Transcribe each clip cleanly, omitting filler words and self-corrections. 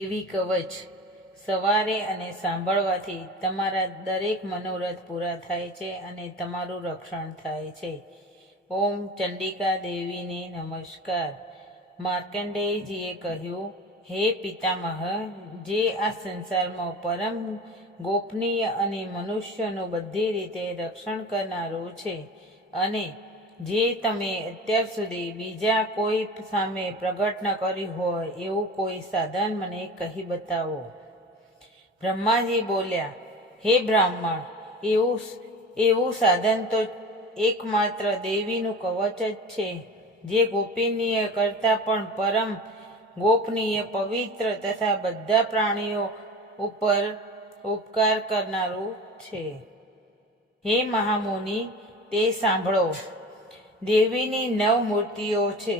દેવી કવચ સવારે અને સાંભળવાથી તમારા દરેક મનોરથ પૂરા થાય છે અને તમારું રક્ષણ થાય છે. ઓમ ચંડિકા દેવીને નમસ્કાર. માર્કંડેયજીએ કહ્યું, હે પિતામહ, જે આ સંસારમાં પરમ ગોપનીય અને મનુષ્યનું બધી રીતે રક્ષણ કરનારું છે, અને જે તમે અત્યાર સુધી બીજા કોઈ સામે પ્રગટ ન કર્યું હોય એવું કોઈ સાધન મને કહી બતાવો. બ્રહ્માજી બોલ્યા, હે બ્રાહ્મણ, એવું સાધન તો એકમાત્ર દેવીનું કવચ જ છે, જે ગોપનીય કરતાં પણ પરમ ગોપનીય, પવિત્ર તથા બધા પ્રાણીઓ ઉપર ઉપકાર કરનારું છે. હે મહામુનિ, તે સાંભળો. દેવીની 9 મૂર્તિઓ છે.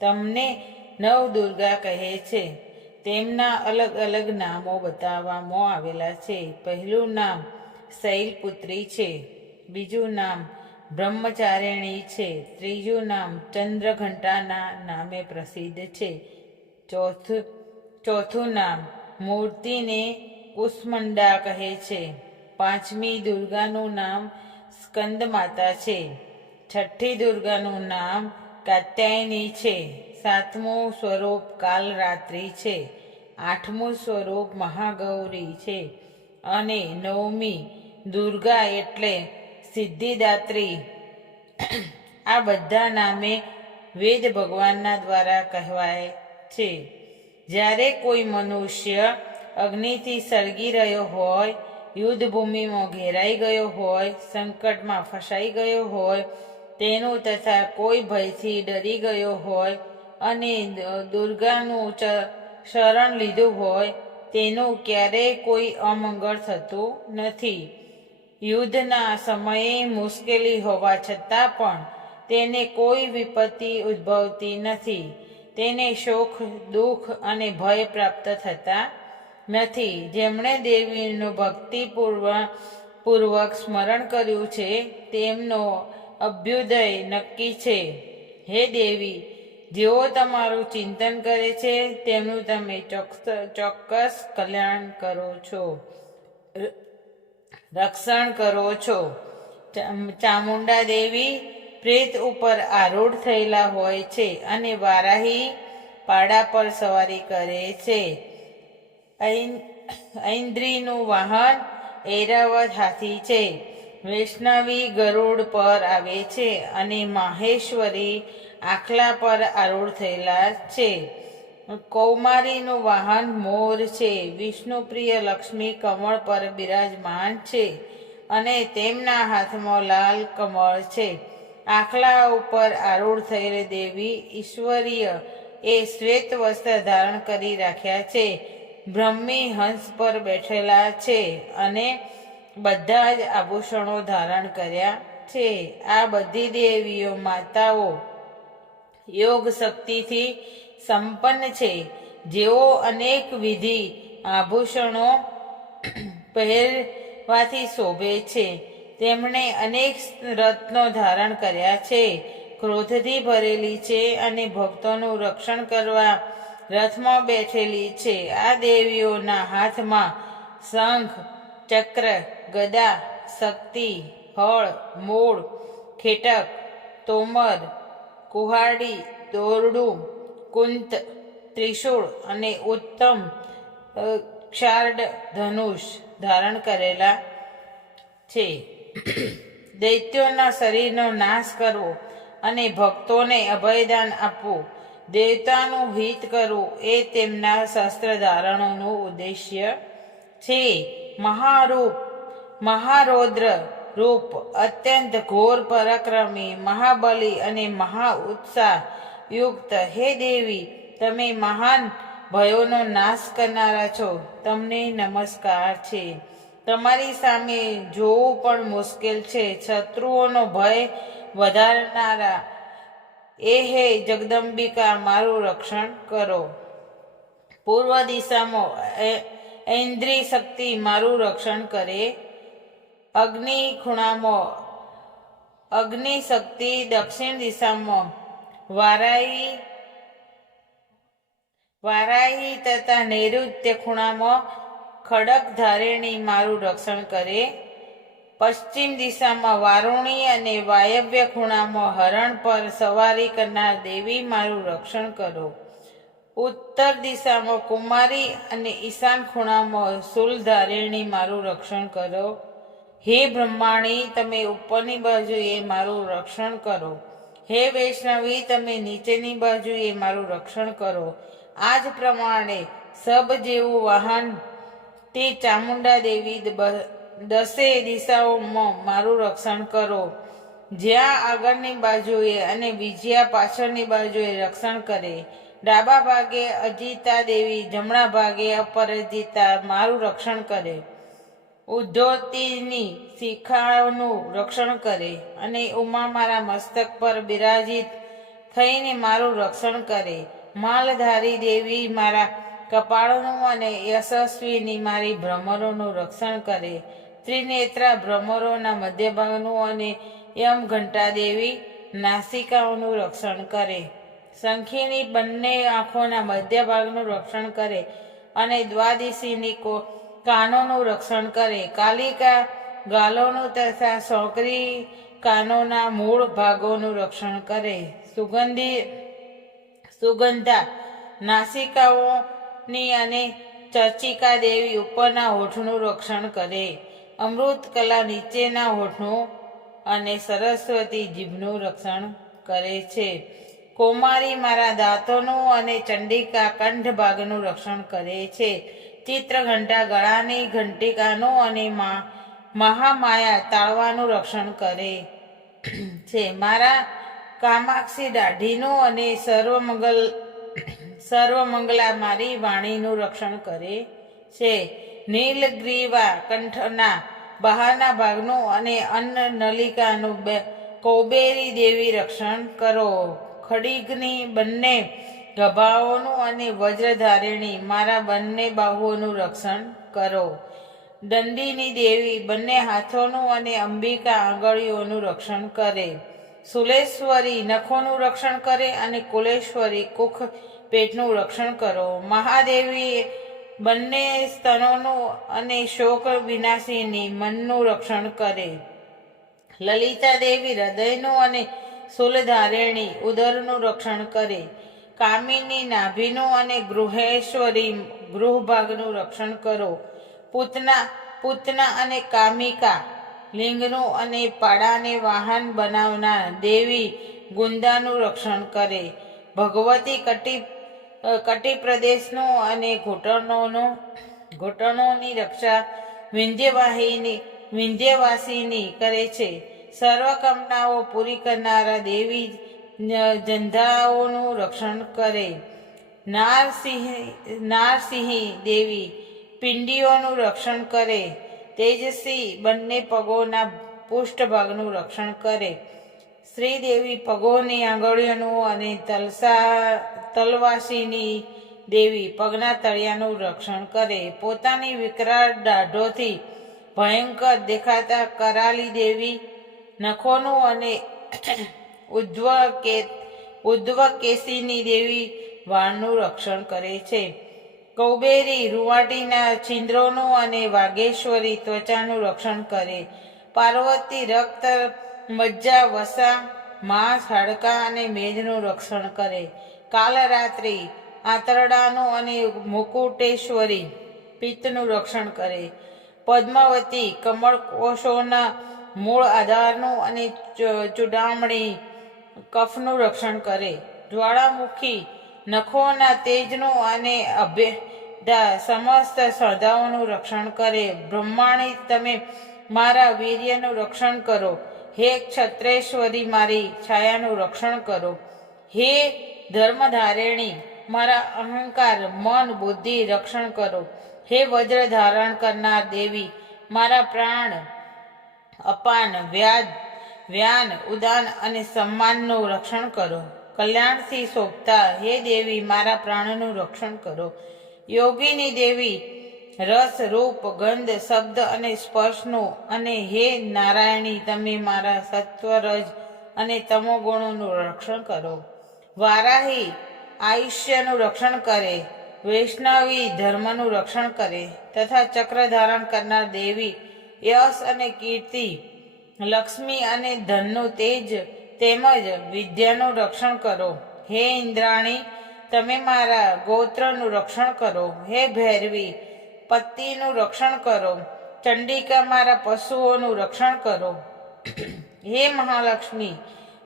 તમને નવદુર્ગા કહે છે. તેમના અલગ અલગ નામો બતાવવામાં આવેલા છે. પહેલું નામ શૈલપુત્રી છે, બીજું નામ બ્રહ્મચારિણી છે, ત્રીજું નામ ચંદ્રઘંટાના નામે પ્રસિદ્ધ છે, ચોથું નામ મૂર્તિને કુષ્માંડા કહે છે, પાંચમી દુર્ગાનું નામ સ્કંદમાતા છે, છઠ્ઠી દુર્ગાનું નામ કાત્યાયની છે, સાતમું સ્વરૂપ કાલરાત્રિ છે, આઠમું સ્વરૂપ મહાગૌરી છે, અને નવમી દુર્ગા એટલે સિદ્ધિદાત્રી. આ બધા નામે વેદ ભગવાનના દ્વારા કહેવાય છે. જ્યારે કોઈ મનુષ્ય અગ્નિથી સળગી રહ્યો હોય, યુદ્ધભૂમિમાં ઘેરાઈ ગયો હોય, સંકટમાં ફસાઈ ગયો હોય, તેનું તથા કોઈ ભયથી ડરી ગયો હોય અને દુર્ગાનું શરણ લીધું હોય, તેનું ક્યારેય કોઈ અમંગળ થતું નથી. યુદ્ધના સમયે મુશ્કેલી હોવા છતાં પણ તેને કોઈ વિપત્તિ ઉદ્ભવતી નથી. તેને શોક, દુઃખ અને ભય પ્રાપ્ત થતા નથી. જેમણે દેવીનું ભક્તિપૂર્વક સ્મરણ કર્યું છે, તેમનો અભ્યુદય નક્કી છે. હે દેવી, જેઓ તમારું ચિંતન કરે છે, તેમનું તમે ચોક્કસ કલ્યાણ કરો છો, રક્ષણ કરો છો. ચામુંડા દેવી પ્રેત ઉપર આરૂઢ થયેલા હોય છે અને વારાહી પાડા પર સવારી કરે છે. ઐન્દ્રીનું વાહન ઐરાવત હાથી છે. વૈષ્ણવી ગરુડ પર આવે છે અને માહેશ્વરી આખલા પર આરૂઢ થયેલા છે. કૌમારીનું વાહન મોર છે. વિષ્ણુપ્રિય લક્ષ્મી કમળ પર બિરાજમાન છે અને તેમના હાથમાં લાલ કમળ છે. આખલા ઉપર આરૂઢ થયેલી દેવી ઈશ્વરીય એ શ્વેત વસ્ત્ર ધારણ કરી રાખ્યા છે. બ્રહ્મી હંસ પર બેઠેલા છે અને બધા જ આભૂષણો ધારણ કર્યા છે. આ બધી દેવીઓ માતાઓ યોગ શક્તિથી સંપન્ન છે. જેઓ અનેક વિધિ આભૂષણો પહેરવાથી શોભે છે. તેમણે અનેક રત્નો ધારણ કર્યા છે. ક્રોધથી ભરેલી છે અને ભક્તોનું રક્ષણ કરવા રથમાં બેઠેલી છે. આ દેવીઓના હાથમાં શંખ, ચક્ર, ગદા, શક્તિ, હળ, મૂળ, ખેટક, તોમર, કુહાડી, દોરડું, કુંત, ત્રિશૂળ અને ઉત્તમ ક્ષાર્ડ ધનુષ ધારણ કરેલા છે. દૈત્યોના શરીરનો નાશ કરવો અને ભક્તોને અભયદાન આપવું, દેવતાનું હિત કરવું એ તેમના શસ્ત્ર ધારણોનું ઉદ્દેશ્ય છે. મહારૌદ્ર રૂપ, અત્યંત ઘોર પરાક્રમી, મહાબલી અને મહા ઉત્સાહ યુક્ત હે દેવી, તમે મહાન ભયોનો નાશ કરનારા છો. તમને નમસ્કાર છે. તમારી સામે જોવું પણ મુશ્કેલ છે. શત્રુઓનો ભય વધારનારા એ હે જગદંબિકા, મારું રક્ષણ કરો. પૂર્વ દિશામાં ઐન્દ્રી શક્તિ મારું રક્ષણ કરે. અગ્નિ ખૂણામાં અગ્નિ શક્તિ, દક્ષિણ દિશામાં વારાહી તથા નૈઋત્ય ખૂણામાં ખડક ધારિણી મારું રક્ષણ કરે. પશ્ચિમ દિશામાં વારુણી અને વાયવ્ય ખૂણામાં હરણ પર સવારી કરનાર દેવી મારું રક્ષણ કરો. ઉત્તર દિશામાં કુમારી અને ઈશાન ખૂણામાં શૂલધારિણી મારું રક્ષણ કરો. હે બ્રહ્માણી, તમે ઉપરની બાજુએ મારું રક્ષણ કરો. હે વૈષ્ણવી, તમે નીચેની બાજુએ મારું રક્ષણ કરો. આ જ પ્રમાણે સબ જેવું વાહન તે ચામુંડા દેવી દસે દિશાઓમાં મારું રક્ષણ કરો. જ્યાં આગળની બાજુએ અને બીજ્યા પાછળની બાજુએ રક્ષણ કરે. ડાબા ભાગે અજિતા દેવી, જમણા ભાગે અપરાજિતા મારું રક્ષણ કરે. ઉદ્ધોતીની શિખાઓનું રક્ષણ કરે અને ઉમા મારા મસ્તક પર બિરાજિત થઈને મારું રક્ષણ કરે. માલધારી દેવી મારા કપાળનું અને યશસ્વીની મારી ભ્રમરોનું રક્ષણ કરે. ત્રિનેત્રા ભ્રમરોના મધ્ય ભાગનું અને યમ ઘંટા દેવી નાસિકાઓનું રક્ષણ કરે. શંખીની બંને આંખોના મધ્ય ભાગનું રક્ષણ કરે અને દ્વાદશીની કાનોનું રક્ષણ કરે. કાલિકા ગાલોનું તથા સોંકરી કાનોના મૂળ ભાગોનું રક્ષણ કરે. સુગંધા નાસિકાઓની અને ચર્ચિકા દેવી ઉપરના હોઠનું રક્ષણ કરે. અમૃત કલા નીચેના હોઠનું અને સરસ્વતી જીભનું રક્ષણ કરે છે. કૌમારી મારા દાંતોનું અને ચંડિકા કંઠ ભાગનું રક્ષણ કરે છે. ચિત્રઘંટા ગળાની ઘંટિકાનું અને મહામાયા તાળવાનું રક્ષણ કરે છે. મારા કામાક્ષી દાઢીનું અને સર્વમંગલા મારી વાણીનું રક્ષણ કરે છે. નીલગ્રીવા કંઠના બહારના ભાગનું અને અન્ન નલિકાનું કૌબેરી દેવી રક્ષણ કરો. ખડીગની બંને ગભાઓનું અને વજ્રધારિણી મારા બંને બાહુઓનું રક્ષણ કરો. દંડીની દેવી બંને હાથોનું અને અંબિકા આંગળીઓનું રક્ષણ કરે. શુલેશ્વરી નખોનું રક્ષણ કરે અને કુલેશ્વરી કુખ પેટનું રક્ષણ કરો. મહાદેવી બંને સ્તનોનું અને શોક વિનાશીની મનનું રક્ષણ કરે. લલિતા દેવી હૃદયનું અને શૂલધારિણી ઉદરનું રક્ષણ કરે. કામિની નાભીનું અને ગૃહેશ્વરી ગૃહભાગનું રક્ષણ કરો. પૂતના અને કામિકા લિંગનું અને પાડાને વાહન બનાવનાર દેવી ગુંદાનું રક્ષણ કરે. ભગવતી કટી પ્રદેશનું અને ઘૂંટણોની રક્ષા વિંધ્યવાસીની કરે છે. સર્વકામનાઓ પૂરી કરનારા દેવી જંધાઓનું રક્ષણ કરે. નારસિંહી દેવી પિંડીઓનું રક્ષણ કરે. તેજસી બંને પગોના પૃષ્ઠભાગનું રક્ષણ કરે. શ્રીદેવી પગોની આંગળીઓનું અને તલવાસીની દેવી પગના તળિયાનું રક્ષણ કરે. પોતાની વિકરાળ દાઢોથી ભયંકર દેખાતા કરાલી દેવી નખોનું અને ઉદ્ધવકેશીની દેવી વાળનું રક્ષણ કરે છે. કૌબેરી રૂવાટીના છિદ્રોનું અને વાઘેશ્વરી ત્વચાનું રક્ષણ કરે. પાર્વતી રક્ત, મજ્જા, વસા, માંસ, હાડકાં અને મેદનું રક્ષણ કરે. કાલરાત્રિ આંતરડાનું અને મુકુટેશ્વરી પિત્તનું રક્ષણ કરે. પદ્માવતી કમળકોષોના મૂળ આધારનું અને ચૂડામણી કફનું રક્ષણ કરે. જ્વાળામુખી નખોના તેજનું અને સમસ્ત શ્રદ્ધાઓનું રક્ષણ કરે. બ્રહ્માણી, તમે મારા વીર્યનું રક્ષણ કરો. હે ક્ષત્રેશ્વરી, મારી છાયાનું રક્ષણ કરો. હે ધર્મધારિણી, મારા અહંકાર, મન, બુદ્ધિ રક્ષણ કરો. હે વજ્ર ધારણ કરનાર દેવી, મારા પ્રાણ, અપાન, વ્યાન, ઉદાન અને સન્માનનું રક્ષણ કરો. કલ્યાણથી શોભતા હે દેવી, મારા પ્રાણનું રક્ષણ કરો. યોગીની દેવી રસ, રૂપ, ગંધ, શબ્દ અને સ્પર્શનું અને હે નારાયણી, તમે મારા સત્વ, રજ અને તમો ગુણોનું રક્ષણ કરો. વારાહી આયુષ્યનું રક્ષણ કરે. વૈષ્ણવી ધર્મનું રક્ષણ કરે તથા ચક્ર ધારણ કરનાર દેવી યશ અને કીર્તિ, લક્ષ્મી અને ધનનું તેજ તેમજ વિદ્યાનું રક્ષણ કરો. હે ઇન્દ્રાણી, તમે મારા ગોત્રનું રક્ષણ કરો. હે ભૈરવી, પતિનું રક્ષણ કરો. ચંડિકા, મારા પશુઓનું રક્ષણ કરો. હે મહાલક્ષ્મી,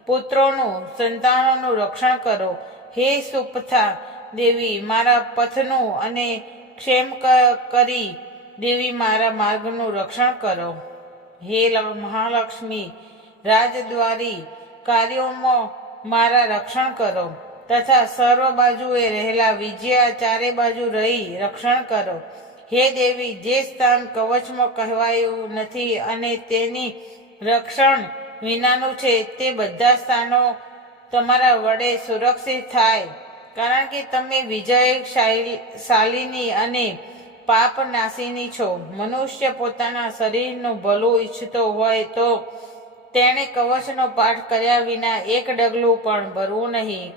પુત્રોનું, સંતાનોનું રક્ષણ કરો. હે સુપથા દેવી, મારા પથનું અને ક્ષેમ કરી દેવી, મારા માર્ગનું રક્ષણ કરો. હે મહાલક્ષ્મી, રાજદ્વારી, કાર્યોમાં મારા રક્ષણ કરો તથા સર્વ બાજુએ રહેલા વિજયા, ચારે બાજુ રહી રક્ષણ કરો. હે દેવી, જે સ્થાન કવચમાં કહેવાયું નથી અને તેની રક્ષણ વિનાનું છે તે બધા સ્થાનો તમારા વડે સુરક્ષિત થાય, કારણ કે તમે વિજયશાલિની અને પાપનાશીની છો. મનુષ્ય પોતાના શરીરનું ભલું ઈચ્છતો હોય તો તેણે કવચનો પાઠ કર્યા વિના એક ડગલું પણ ભરવું નહીં.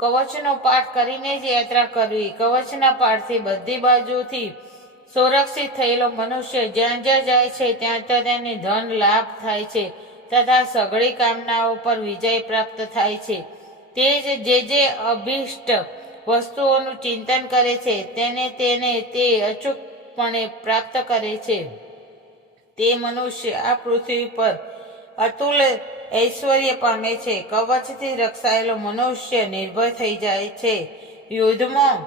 કવચનો પાઠ કરીને જ યાત્રા કરવી. કવચના પાઠથી બધી બાજુથી સુરક્ષિત થયેલો મનુષ્ય જ્યાં જ્યાં જાય છે ત્યાં ત્યાં તેને ધન લાભ થાય છે તથા સઘળી કામનાઓ પર વિજય પ્રાપ્ત થાય છે. તે જ જે અભિષ્ટ વસ્તુઓનું ચિંતન કરે છે તેને તે અચૂકપણે પ્રાપ્ત કરે છે. તે મનુષ્ય આ પૃથ્વી પર અતુલ ઐશ્વર્ય પામે છે. કવચથી રક્ષાયેલો મનુષ્ય નિર્ભય થઈ જાય છે. યુદ્ધમાં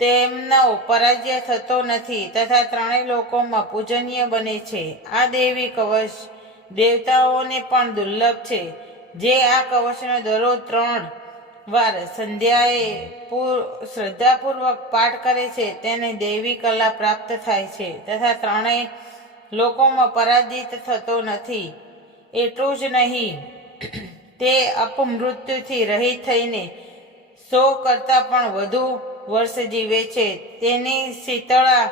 તેમનો પરાજય થતો નથી તથા ત્રણેય લોકોમાં પૂજનીય બને છે. આ દેવી કવચ દેવતાઓને પણ દુર્લભ છે. જે આ કવચનો દરરોજ 3 વાર સંધ્યાએ શ્રદ્ધાપૂર્વક પાઠ કરે છે તેને દૈવી કલા પ્રાપ્ત થાય છે તથા ત્રણેય લોકોમાં પરાજિત થતો નથી. એટલું જ નહીં, તે અપમૃત્યુથી રહિત થઈને 100 કરતાં પણ વધુ વર્ષ જીવે છે. તેની શીતળા,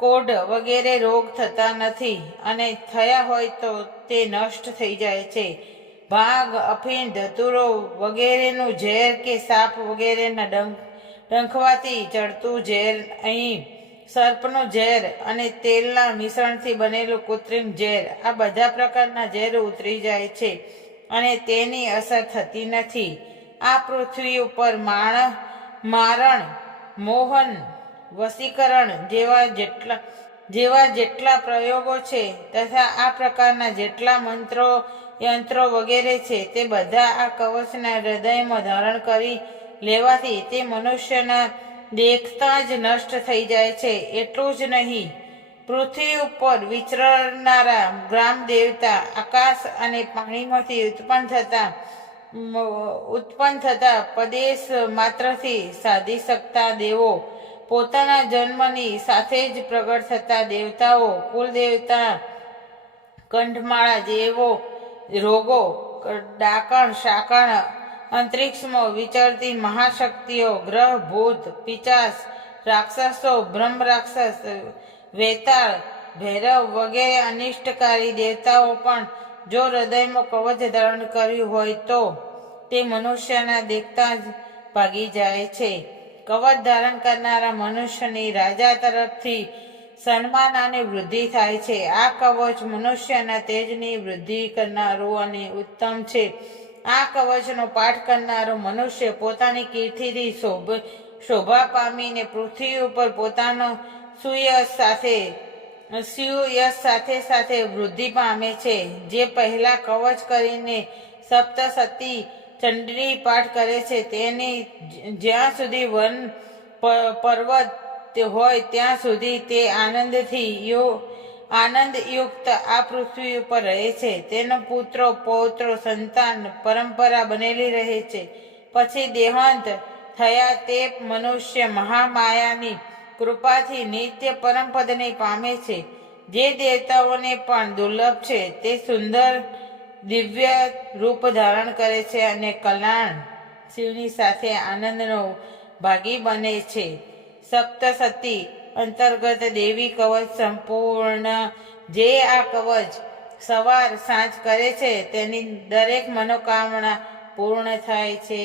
કોઢ વગેરે રોગ થતા નથી અને થયા હોય તો તે નષ્ટ થઈ જાય છે. ભાંગ, અફીણ, ધતુરો વગેરેનું ઝેર કે સાપ વગેરેના ડંખવાથી ચડતું ઝેર, અહીં સર્પનું ઝેર અને તેલના મિશ્રણથી બનેલું કૃત્રિમ ઝેર, આ બધા પ્રકારના ઝેર ઉતરી જાય છે અને તેની અસર થતી નથી. આ પૃથ્વી ઉપર મારણ, મોહન, વશીકરણ જેવા જેટલા પ્રયોગો છે તથા આ પ્રકારના જેટલા મંત્રો, યંત્રો વગેરે છે તે બધા આ કવચના હૃદયમાં ધારણ કરી લેવાથી તે મનુષ્યના દેખતા જ નષ્ટ થઈ જાય છે. એટલું જ નહીં, પૃથ્વી ઉપર વિચરનારા ગ્રામ દેવતા, આકાશ અને પાણીમાંથી ઉત્પન્ન થતા પદેશ માત્રથી સાધી શકતા દેવો, પોતાના જન્મની સાથે જ પ્રગટ થતા દેવતાઓ, કુલદેવતા, કંઠમાળા જેવો રોગો, ડાકણ, શાકણ, અંતરિક્ષમાં વિચરતી મહાશક્તિઓ, ગ્રહ, ભૂત, પિશાચ, રાક્ષસો, બ્રહ્મ રાક્ષસ, વેતાળ, ભૈરવ વગેરે અનિષ્ટકારી દેવતાઓ પણ જો હૃદયમાં કવચ ધારણ કર્યું હોય તો તે મનુષ્યના દેખતા જ ભાગી જાય છે. કવચ ધારણ કરનારા મનુષ્યની રાજા તરફથી સન્માન અને વૃદ્ધિ થાય છે. આ કવચ મનુષ્યના તેજની વૃદ્ધિ કરનારું અને ઉત્તમ છે. આ કવચનો પાઠ કરનારો મનુષ્ય પોતાની કીર્તિથી શોભા પામીને પૃથ્વી ઉપર પોતાનો સુયશ સાથે સાથે વૃદ્ધિ પામે છે. જે પહેલા કવચ કરીને સપ્તસતી ચંડી પાઠ કરે છે તેની જ્યાં સુધી વન પર્વત હોય ત્યાં સુધી તે આનંદયુક્ત આ પૃથ્વી ઉપર રહે છે. તેનો પુત્રો, પૌત્રો, સંતાન પરંપરા બનેલી રહે છે. પછી દેહાંત થયા તે મનુષ્ય મહામાયાની કૃપાથી નિત્ય પરમપદને પામે છે. જે દેવતાઓને પણ દુર્લભ છે તે સુંદર દિવ્ય રૂપ ધારણ કરે છે અને કલ્યાણ શિવની સાથે આનંદનો ભાગી બને છે. સપ્તસતી અંતર્ગત દેવી કવચ સંપૂર્ણ. જે આ કવચ સવાર સાંજ કરે છે તેની દરેક મનોકામના પૂર્ણ થાય છે.